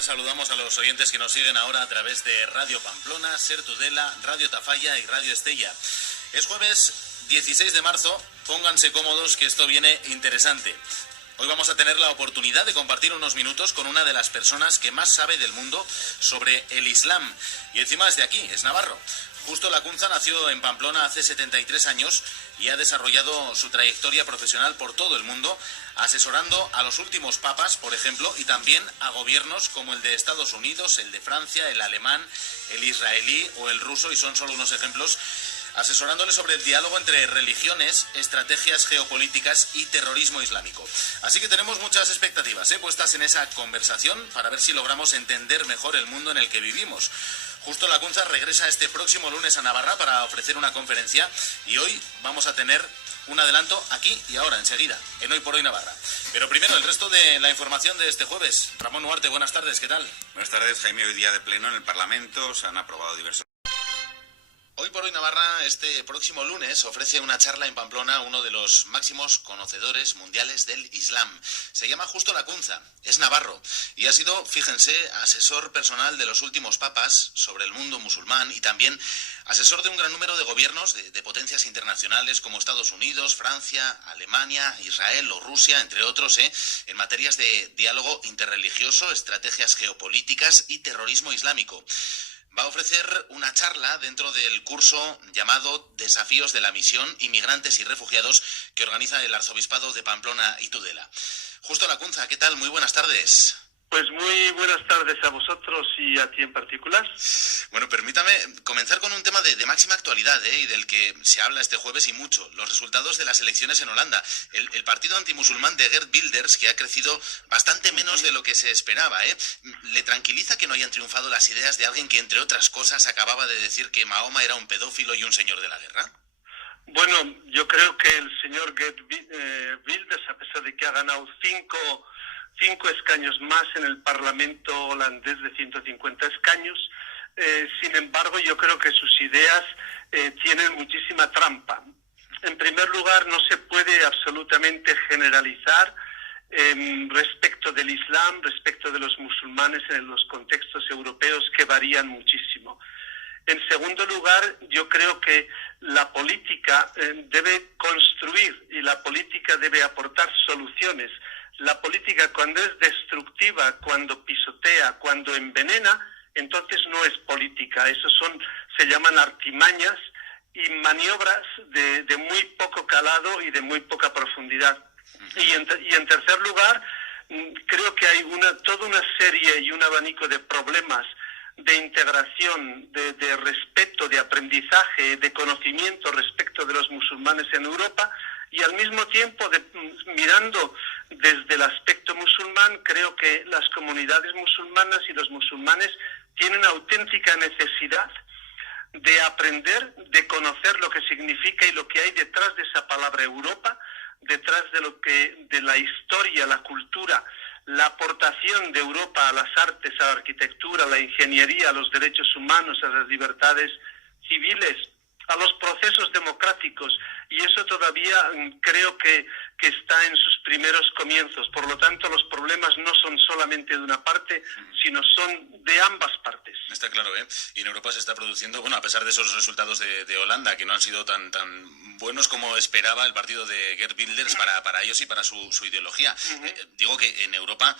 Saludamos a los oyentes que nos siguen ahora a través de Radio Pamplona, Ser Tudela, Radio Tafalla y Radio Estella. Es jueves 16 de marzo, pónganse cómodos que esto viene interesante. Hoy vamos a tener la oportunidad de compartir unos minutos con una de las personas que más sabe del mundo sobre el Islam. Y encima es de aquí, es navarro. Justo Lacunza nació en Pamplona hace 73 años y ha desarrollado su trayectoria profesional por todo el mundo, asesorando a los últimos papas, por ejemplo, y también a gobiernos como el de Estados Unidos, el de Francia, el alemán, el israelí o el ruso, y son solo unos ejemplos, asesorándoles sobre el diálogo entre religiones, estrategias geopolíticas y terrorismo islámico. Así que tenemos muchas expectativas puestas en esa conversación para ver si logramos entender mejor el mundo en el que vivimos. Justo Lacunza regresa este próximo lunes a Navarra para ofrecer una conferencia y hoy vamos a tener un adelanto aquí y ahora, enseguida, en Hoy por Hoy Navarra. Pero primero, el resto de la información de este jueves. Ramón Huarte, buenas tardes, ¿qué tal? Buenas tardes, Jaime. Hoy día de pleno en el Parlamento se han aprobado diversos... Hoy por Hoy Navarra, este próximo lunes, ofrece una charla en Pamplona uno de los máximos conocedores mundiales del Islam. Se llama Justo Lacunza, es navarro y ha sido, fíjense, asesor personal de los últimos papas sobre el mundo musulmán y también asesor de un gran número de gobiernos de potencias internacionales como Estados Unidos, Francia, Alemania, Israel o Rusia, entre otros, en materias de diálogo interreligioso, estrategias geopolíticas y terrorismo islámico. Va a ofrecer una charla dentro del curso llamado Desafíos de la Misión, Inmigrantes y Refugiados, que organiza el Arzobispado de Pamplona y Tudela. Justo Lacunza, ¿qué tal? Muy buenas tardes. Pues muy buenas tardes a vosotros y a ti en particular. Bueno, permítame comenzar con un tema de máxima actualidad y del que se habla este jueves y mucho, los resultados de las elecciones en Holanda. El partido antimusulmán de Geert Wilders, que ha crecido bastante menos de lo que se esperaba. ¿Le tranquiliza que no hayan triunfado las ideas de alguien que, entre otras cosas, acababa de decir que Mahoma era un pedófilo y un señor de la guerra? Bueno, yo creo que el señor Geert Wilders, a pesar de que ha ganado cinco escaños más en el Parlamento holandés de 150 escaños. Sin embargo, yo creo que sus ideas tienen muchísima trampa. En primer lugar, no se puede absolutamente generalizar respecto del Islam, respecto de los musulmanes en los contextos europeos que varían muchísimo. En segundo lugar, yo creo que la política debe construir y la política debe aportar soluciones. La política, cuando es destructiva, cuando pisotea, cuando envenena, entonces no es política. Eso se llaman artimañas y maniobras de muy poco calado y de muy poca profundidad. Y en tercer lugar, creo que hay toda una serie y un abanico de problemas de integración, de respeto, de aprendizaje, de conocimiento respecto de los musulmanes en Europa, y al mismo tiempo, mirando desde el aspecto musulmán, creo que las comunidades musulmanas y los musulmanes tienen auténtica necesidad de aprender, de conocer lo que significa y lo que hay detrás de esa palabra Europa, detrás de la historia, la cultura, la aportación de Europa a las artes, a la arquitectura, a la ingeniería, a los derechos humanos, a las libertades civiles, a los procesos democráticos, y eso todavía creo que está en sus primeros comienzos. Por lo tanto, los problemas no son solamente de una parte, sino son de ambas partes. Está claro, Y en Europa se está produciendo, bueno, a pesar de esos resultados de Holanda, que no han sido tan buenos como esperaba el partido de Geert Wilders para ellos y para su ideología. Digo que en Europa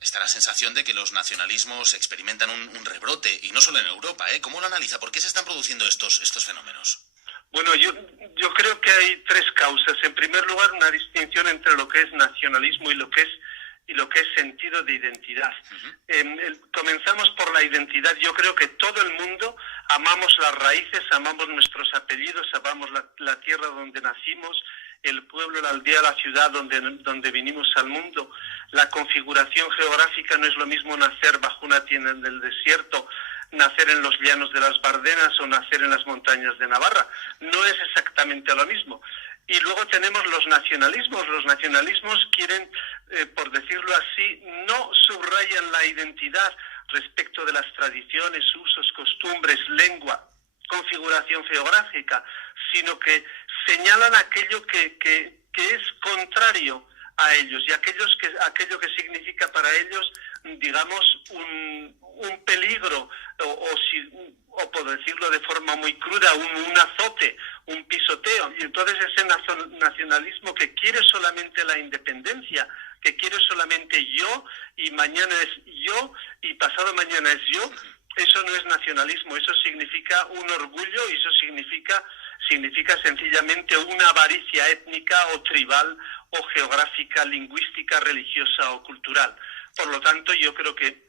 está la sensación de que los nacionalismos experimentan un rebrote, y no solo en Europa, ¿Cómo lo analiza? ¿Por qué se están produciendo estos fenómenos? Bueno, yo creo que hay tres causas. En primer lugar, una distinción entre lo que es nacionalismo y lo que es sentido de identidad. Comenzamos por la identidad. Yo creo que todo el mundo amamos las raíces, amamos nuestros apellidos, amamos la tierra donde nacimos, el pueblo, la aldea, la ciudad donde vinimos al mundo. La configuración geográfica no es lo mismo nacer bajo una tienda en el desierto, nacer en los llanos de las Bardenas o nacer en las montañas de Navarra. No es exactamente lo mismo. Y luego tenemos los nacionalismos. Los nacionalismos quieren, por decirlo así, no subrayan la identidad respecto de las tradiciones, usos, costumbres, lengua, configuración geográfica, sino que señalan aquello que es contrario a ellos y aquello que significa para ellos digamos, un peligro, o por decirlo de forma muy cruda, un azote, un pisoteo. Y entonces ese nacionalismo que quiere solamente la independencia, que quiere solamente yo, y mañana es yo, y pasado mañana es yo, eso no es nacionalismo, eso significa un orgullo, y eso significa sencillamente una avaricia étnica o tribal o geográfica, lingüística, religiosa o cultural. Por lo tanto, yo creo que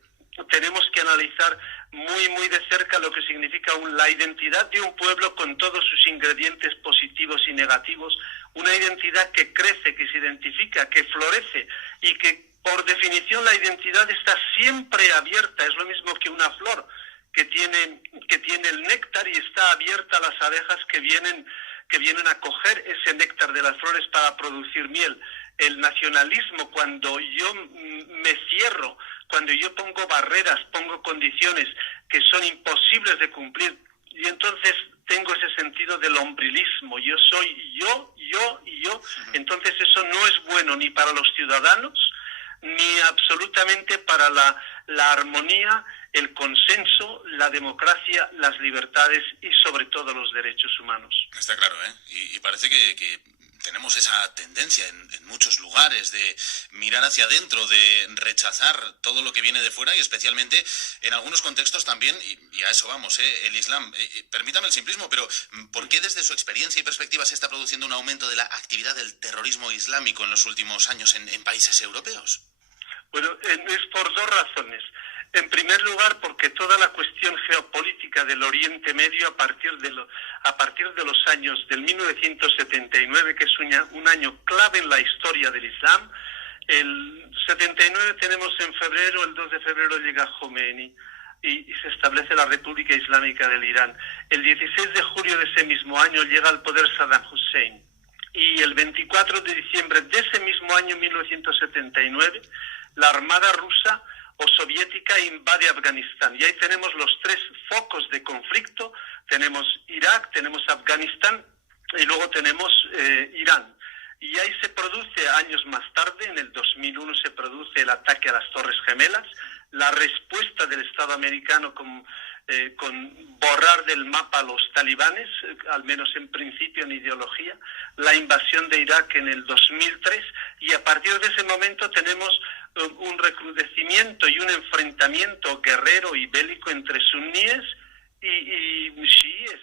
tenemos que analizar muy de cerca lo que significa la identidad de un pueblo con todos sus ingredientes positivos y negativos, una identidad que crece, que se identifica, que florece y que por definición la identidad está siempre abierta, es lo mismo que una flor que tiene el néctar y está abierta a las abejas que vienen a coger ese néctar de las flores para producir miel. El nacionalismo, cuando yo me cierro, cuando yo pongo barreras, pongo condiciones que son imposibles de cumplir, y entonces tengo ese sentido del hombrilismo, yo soy yo, entonces eso no es bueno ni para los ciudadanos, ni absolutamente para la armonía, el consenso, la democracia, las libertades y sobre todo los derechos humanos. Está claro, ¿eh? Y parece que tenemos esa tendencia en muchos lugares de mirar hacia adentro, de rechazar todo lo que viene de fuera y especialmente en algunos contextos también, y a eso vamos, el Islam. Permítame el simplismo, pero ¿por qué desde su experiencia y perspectiva se está produciendo un aumento de la actividad del terrorismo islámico en los últimos años en países europeos? Bueno, es por dos razones. En primer lugar, porque toda la cuestión geopolítica del Oriente Medio a partir de los años del 1979, que es un año clave en la historia del Islam. El 79 tenemos en febrero, el 2 de febrero llega Khomeini y se establece la República Islámica del Irán. El 16 de julio de ese mismo año llega al poder Saddam Hussein. Y el 24 de diciembre de ese mismo año, 1979, la Armada rusa o soviética invade Afganistán. Y ahí tenemos los tres focos de conflicto. Tenemos Irak, tenemos Afganistán y luego tenemos Irán. Y ahí se produce, años más tarde, en el 2001, se produce el ataque a las Torres Gemelas, la respuesta del Estado americano con borrar del mapa a los talibanes, al menos en principio en ideología, la invasión de Irak en el 2003, y a partir de ese momento tenemos un recrudecimiento y un enfrentamiento guerrero y bélico entre suníes y chiíes,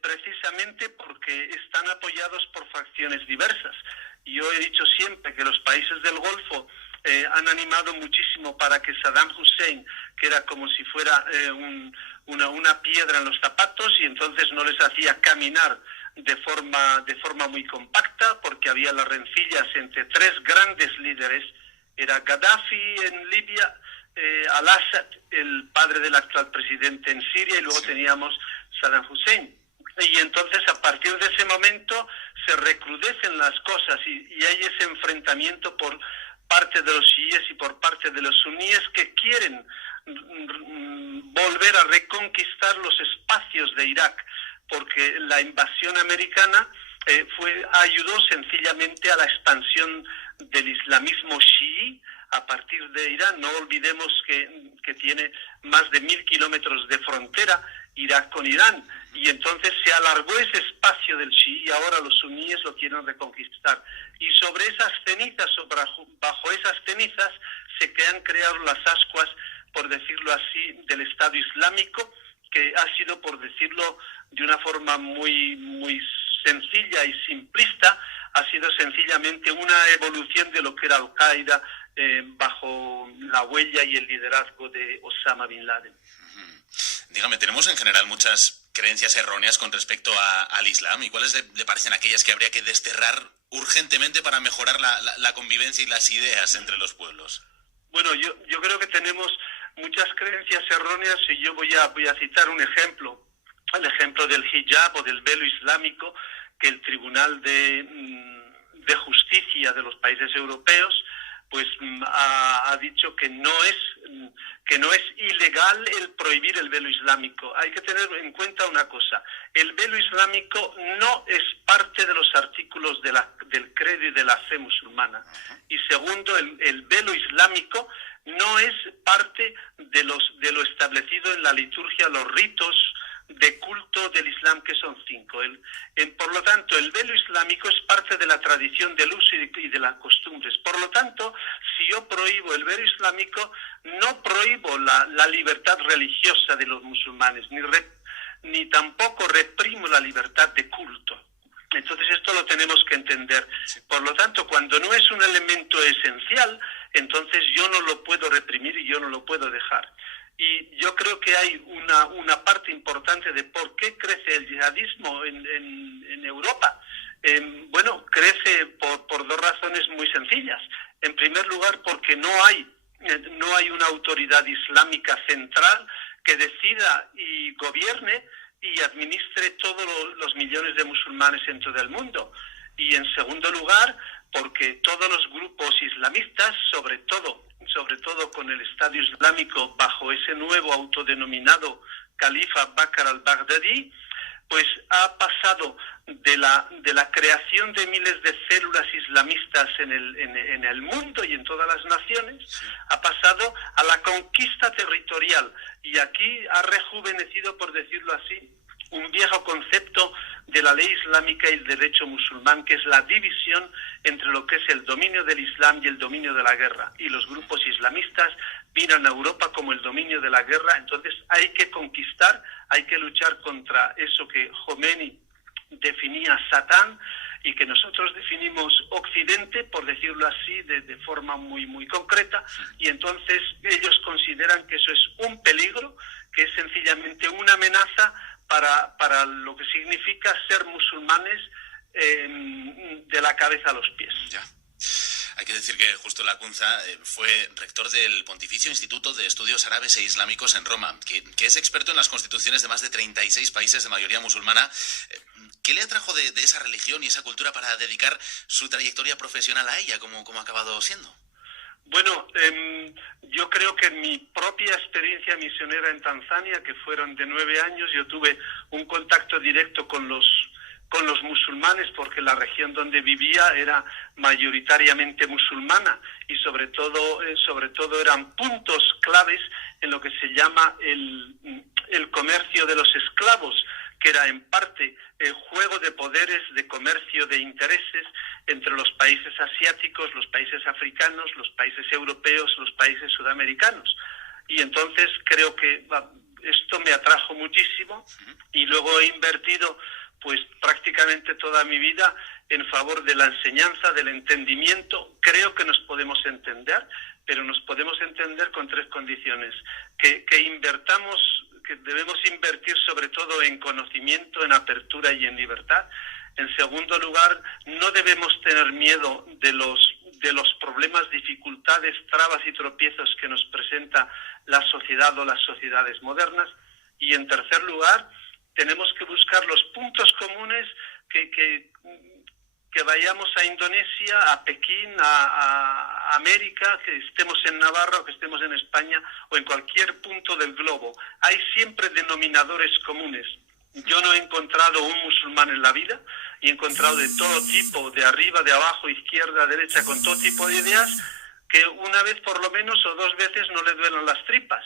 precisamente porque están apoyados por facciones diversas. Yo he dicho siempre que los países del Golfo han animado muchísimo para que Saddam Hussein, que era como si fuera una piedra en los zapatos, y entonces no les hacía caminar de forma muy compacta, porque había las rencillas entre tres grandes líderes. Era Gaddafi en Libia, al-Assad, el padre del actual presidente en Siria, y luego teníamos Saddam Hussein. Y entonces a partir de ese momento se recrudecen las cosas y hay ese enfrentamiento por parte de los chiíes y por parte de los suníes que quieren volver a reconquistar los espacios de Irak, porque la invasión americana ayudó sencillamente a la expansión del islamismo chií a partir de Irán. No olvidemos que tiene más de 1.000 kilómetros de frontera Irak con Irán, y entonces se alargó ese espacio del chií y ahora los suníes lo quieren reconquistar. Y sobre esas cenizas, bajo esas cenizas, se han creado las ascuas, por decirlo así, del Estado Islámico, que ha sido, por decirlo de una forma muy sencilla y simplista, ha sido sencillamente una evolución de lo que era Al-Qaeda bajo la huella y el liderazgo de Osama Bin Laden. Dígame, tenemos en general muchas creencias erróneas con respecto al Islam, ¿y cuáles le parecen aquellas que habría que desterrar urgentemente para mejorar la convivencia y las ideas entre los pueblos? Bueno, yo creo que tenemos muchas creencias erróneas, y yo voy a citar un ejemplo, el ejemplo del hijab o del velo islámico, que el Tribunal de Justicia de los países europeos pues ha dicho que no es ilegal el prohibir el velo islámico. Hay que tener en cuenta una cosa: el velo islámico no es parte de los artículos del credo y de la fe musulmana. Y segundo, el velo islámico no es parte de lo establecido en la liturgia, los ritos de culto del Islam, que son 5. Por lo tanto, el velo islámico es parte de la tradición del uso y de las costumbres. Por lo tanto, si yo prohíbo el velo islámico, no prohíbo la libertad religiosa de los musulmanes, ni tampoco reprimo la libertad de culto. Entonces esto lo tenemos que entender. Por lo tanto, cuando no es un elemento esencial, entonces yo no lo puedo reprimir y yo no lo puedo dejar. Y yo creo que hay una parte importante de por qué crece el yihadismo en Europa. Bueno, crece por dos razones muy sencillas. En primer lugar, porque no hay una autoridad islámica central que decida y gobierne y administre todos los millones de musulmanes en todo el mundo. Y en segundo lugar, porque todos los grupos islamistas, sobre todo con el Estado Islámico bajo ese nuevo autodenominado califa Bakr al-Baghdadi, pues ha pasado de la creación de miles de células islamistas en el mundo y en todas las naciones, ha pasado a la conquista territorial, y aquí ha rejuvenecido, por decirlo así, un viejo concepto de la ley islámica y el derecho musulmán, que es la división entre lo que es el dominio del Islam y el dominio de la guerra. Y los grupos islamistas miran a Europa como el dominio de la guerra. Entonces hay que conquistar, hay que luchar contra eso que Khomeini definía Satán y que nosotros definimos Occidente, por decirlo así, de forma muy, muy concreta. Y entonces ellos consideran que eso es un peligro, que es sencillamente una amenaza para lo que significa ser musulmanes de la cabeza a los pies. Ya. Hay que decir que Justo Lacunza fue rector del Pontificio Instituto de Estudios Árabes e Islámicos en Roma, que es experto en las constituciones de más de 36 países de mayoría musulmana. ¿Qué le atrajo de esa religión y esa cultura para dedicar su trayectoria profesional a ella, como ha acabado siendo? Bueno, yo creo que en mi propia experiencia misionera en Tanzania, que fueron de 9 años, yo tuve un contacto directo con los musulmanes, porque la región donde vivía era mayoritariamente musulmana y sobre todo eran puntos claves en lo que se llama el comercio de los esclavos, que era en parte el juego de poderes, de comercio de intereses entre los países asiáticos, los países africanos, los países europeos, los países sudamericanos. Y entonces creo que esto me atrajo muchísimo, y luego he invertido pues prácticamente toda mi vida en favor de la enseñanza, del entendimiento. Creo que nos podemos entender, pero nos podemos entender con 3 condiciones: que debemos invertir sobre todo en conocimiento, en apertura y en libertad. En segundo lugar, no debemos tener miedo de los problemas, dificultades, trabas y tropiezos que nos presenta la sociedad o las sociedades modernas. Y en tercer lugar, tenemos que buscar los puntos comunes, que vayamos a Indonesia, a Pekín, a América, que estemos en Navarra o que estemos en España o en cualquier punto del globo. Hay siempre denominadores comunes. Yo no he encontrado un musulmán en la vida, y he encontrado de todo tipo, de arriba, de abajo, izquierda, derecha, con todo tipo de ideas, que una vez por lo menos o 2 veces no le duelen las tripas.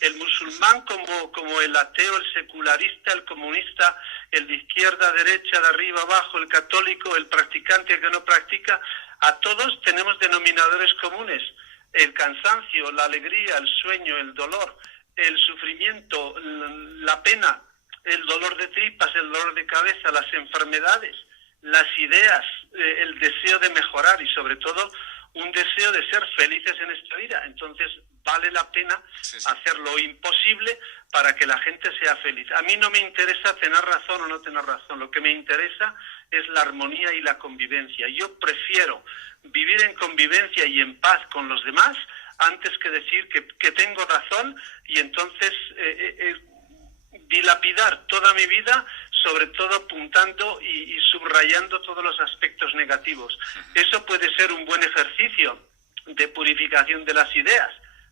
El musulmán, como el ateo, el secularista, el comunista, el de izquierda, derecha, de arriba, abajo, el católico, el practicante, el que no practica, a todos tenemos denominadores comunes: el cansancio, la alegría, el sueño, el dolor, el sufrimiento, la pena, el dolor de tripas, el dolor de cabeza, las enfermedades, las ideas, el deseo de mejorar y sobre todo un deseo de ser felices en esta vida. Entonces vale la pena hacer lo imposible para que la gente sea feliz. A mí no me interesa tener razón o no tener razón, lo que me interesa es la armonía y la convivencia. Yo prefiero vivir en convivencia y en paz con los demás antes que decir que tengo razón y entonces dilapidar toda mi vida, sobre todo apuntando y subrayando todos los aspectos negativos. Eso puede ser un buen ejercicio de purificación de las ideas,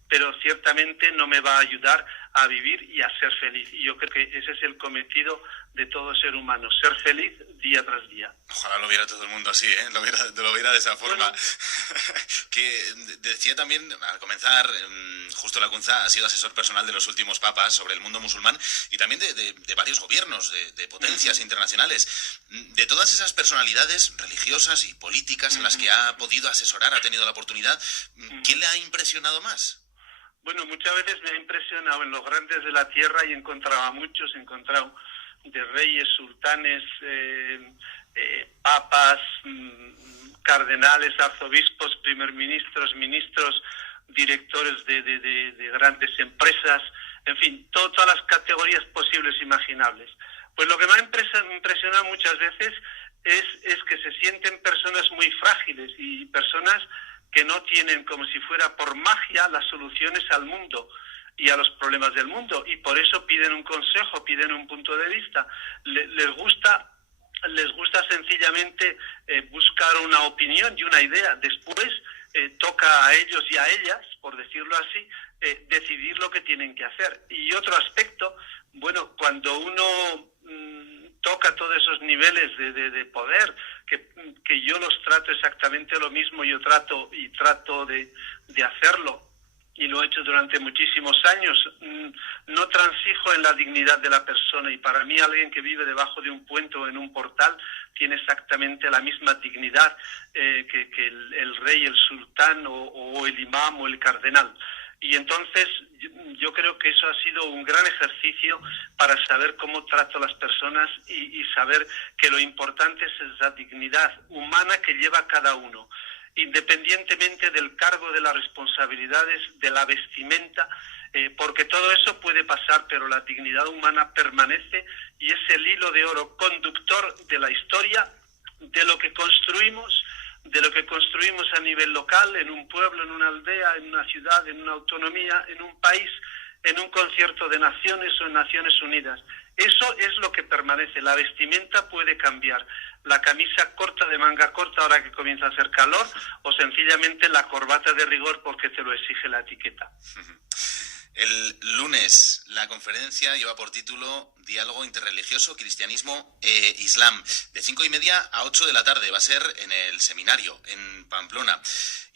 pero ciertamente no me va a ayudar a vivir y a ser feliz. Y yo creo que ese es el cometido de todo ser humano, ser feliz día tras día. Ojalá lo viera todo el mundo así, ¿eh? Lo viera de esa forma. Bueno. Que decía también, al comenzar, Justo Lacunza ha sido asesor personal de los últimos papas sobre el mundo musulmán y también de varios gobiernos, de potencias internacionales. De todas esas personalidades religiosas y políticas en las que ha podido asesorar, ha tenido la oportunidad, ¿quién le ha impresionado más? Bueno, muchas veces me ha impresionado en los grandes de la tierra y he encontrado de reyes, sultanes, papas, cardenales, arzobispos, primer ministros, ministros, directores de grandes empresas, en fin, todas las categorías posibles e imaginables. Pues lo que me ha impresionado muchas veces es que se sienten personas muy frágiles y personas que no tienen, como si fuera por magia, las soluciones al mundo y a los problemas del mundo, y por eso piden un consejo, piden un punto de vista. Les gusta sencillamente buscar una opinión y una idea. Después toca a ellos y a ellas, por decirlo así, decidir lo que tienen que hacer. Y otro aspecto, bueno, cuando uno toca todos esos niveles de poder, que yo los trato exactamente lo mismo, yo trato de hacerlo, y lo he hecho durante muchísimos años, no transijo en la dignidad de la persona, y para mí alguien que vive debajo de un puente o en un portal tiene exactamente la misma dignidad que el rey, el sultán o el imam o el cardenal. Y entonces yo creo que eso ha sido un gran ejercicio para saber cómo trato a las personas y saber que lo importante es esa dignidad humana que lleva cada uno, independientemente del cargo, de las responsabilidades, de la vestimenta, porque todo eso puede pasar, pero la dignidad humana permanece y es el hilo de oro conductor de la historia, de lo que construimos a nivel local, en un pueblo, en una aldea, en una ciudad, en una autonomía, en un país, en un concierto de naciones o en Naciones Unidas. Eso es lo que permanece. La vestimenta puede cambiar. La camisa corta de manga corta ahora que comienza a hacer calor, o sencillamente la corbata de rigor porque te lo exige la etiqueta. El lunes la conferencia lleva por título Diálogo interreligioso, cristianismo e islam, de 5:30 a 8 de la tarde. Va a ser en el seminario, en Pamplona.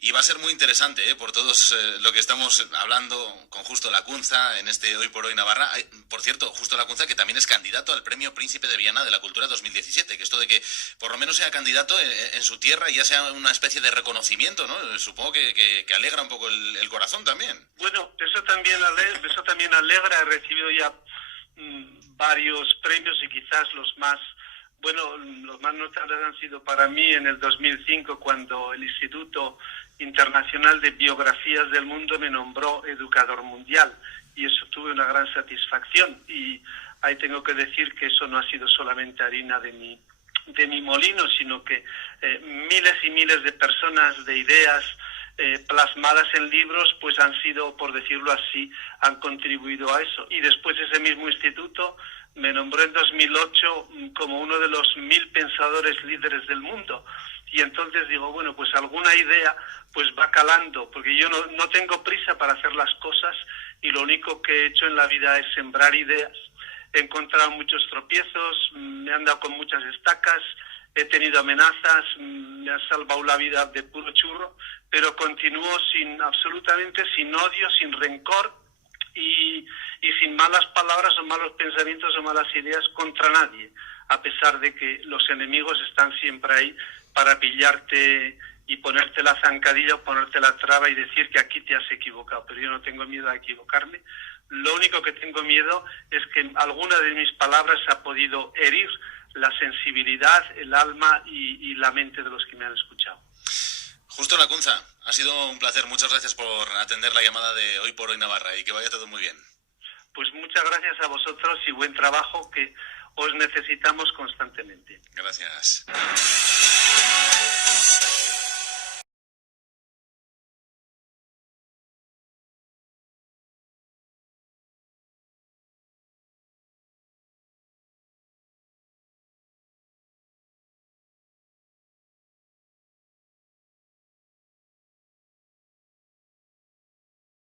Y va a ser muy interesante, por todos lo que estamos hablando con Justo Lacunza en este Hoy por Hoy Navarra. Por cierto, Justo Lacunza, que también es candidato al Premio Príncipe de Viana de la Cultura 2017, que esto de que por lo menos sea candidato en su tierra y ya sea una especie de reconocimiento, ¿no? Supongo que alegra un poco el corazón también. Bueno, eso también alegra. He recibido ya varios premios y quizás los más notables han sido para mí en el 2005, cuando el Instituto Internacional de Biografías del Mundo me nombró educador mundial, y eso tuve una gran satisfacción, y ahí tengo que decir que eso no ha sido solamente harina de mi molino, sino que miles y miles de personas, de ideas plasmadas en libros, pues han sido, por decirlo así, han contribuido a eso. Y después ese mismo instituto me nombró en 2008 como uno de los 1000 pensadores líderes del mundo. Y entonces digo, bueno, pues alguna idea pues va calando, porque yo no tengo prisa para hacer las cosas, y lo único que he hecho en la vida es sembrar ideas. He encontrado muchos tropiezos, me han dado con muchas estacas, he tenido amenazas, me ha salvado la vida de puro churro, pero continúo absolutamente sin odio, sin rencor y sin malas palabras o malos pensamientos o malas ideas contra nadie, a pesar de que los enemigos están siempre ahí para pillarte y ponerte la zancadilla o ponerte la traba y decir que aquí te has equivocado. Pero yo no tengo miedo a equivocarme. Lo único que tengo miedo es que alguna de mis palabras ha podido herir la sensibilidad, el alma y la mente de los que me han escuchado. Justo Lacunza, ha sido un placer. Muchas gracias por atender la llamada de Hoy por Hoy Navarra, y que vaya todo muy bien. Pues muchas gracias a vosotros y buen trabajo, que os necesitamos constantemente. Gracias.